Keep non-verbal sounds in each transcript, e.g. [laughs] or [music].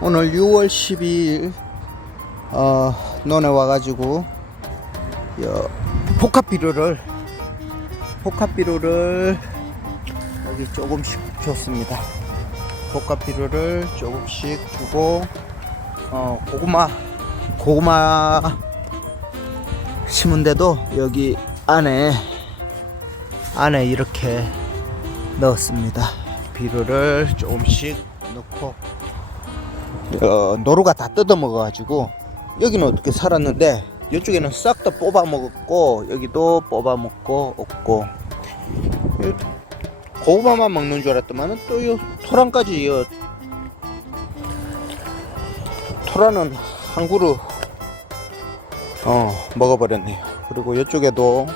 오늘 6월 12일 어, 논에 와가지고 여, 복합비료를 복합비료를 여기 조금씩 줬습니다. 복합비료를 조금씩 주고 어, 고구마 고구마 심은데도 여기 안에 안에 이렇게 넣었습니다. 비료를 조금씩 넣고 어, 노루가 다 뜯어 먹어 가지고 여기는 어떻게 살았는데 이쪽에는 싹 다 뽑아 먹었고 여기도 뽑아 먹고 없고 이 고구마만 먹는 줄 알았더만은 또이 토란까지 이 토란은 한 그루 어 먹어버렸네요. 그리고 이쪽에도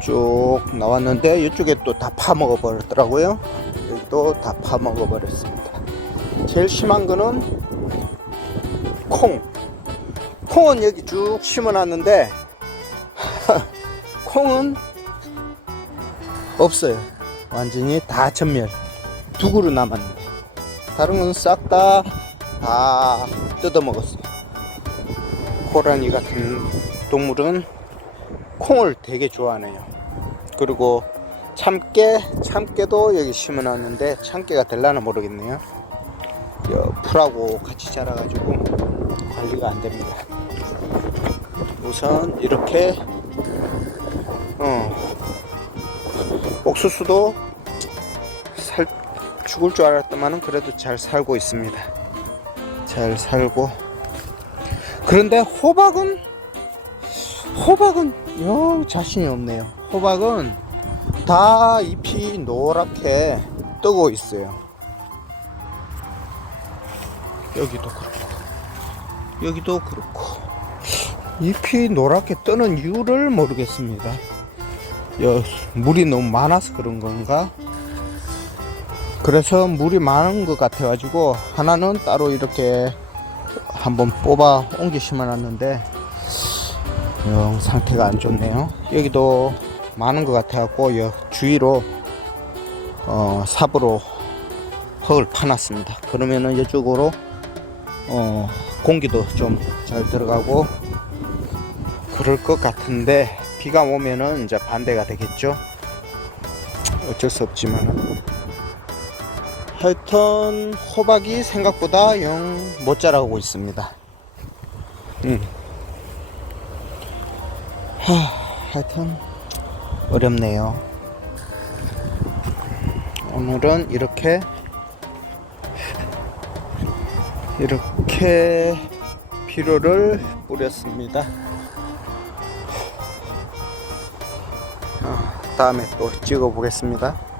쭉 나왔는데 이쪽에 또 다 파먹어 버렸더라고요. 여기도 다 파먹어 버렸습니다. 제일 심한 거는 콩. 콩은 여기 쭉 심어놨는데 [laughs] 콩은 없어요. 완전히 다 전멸. 두 그루 남았는데 다른 건 싹 다 다 뜯어먹었어요. 고라니 같은 동물은 콩을 되게 좋아하네요. 그리고 참깨, 참깨도 여기 심어놨는데 참깨가 될라나 모르겠네요. 여, 풀하고 같이 자라가지고 관리가 안 됩니다. 우선 이렇게 어, 옥수수도 살 죽을 줄 알았더만은 그래도 잘 살고 있습니다. 잘 살고 그런데 호박은 호박은 영 자신이 없네요. 호박은 다 잎이 노랗게 뜨고 있어요. 여기도 그렇고 여기도 그렇고 잎이 노랗게 뜨는 이유를 모르겠습니다. 여, 물이 너무 많아서 그런 건가? 그래서 물이 많은 것 같아가지고 하나는 따로 이렇게 한번 뽑아 옮겨 심어놨는데 영 상태가 안 좋네요. 여기도 많은 것 같아갖고 여 주위로 어, 삽으로 흙을 파놨습니다. 그러면은 이쪽으로 어, 공기도 좀 잘 들어가고 그럴 것 같은데 비가 오면은 이제 반대가 되겠죠. 어쩔 수 없지만 하여튼 호박이 생각보다 영 못 자라고 있습니다. 음. 하, 하여튼 어렵네요. 오늘은 이렇게 이렇게 비료를 뿌렸습니다. 어, 다음에 또 찍어 보겠습니다.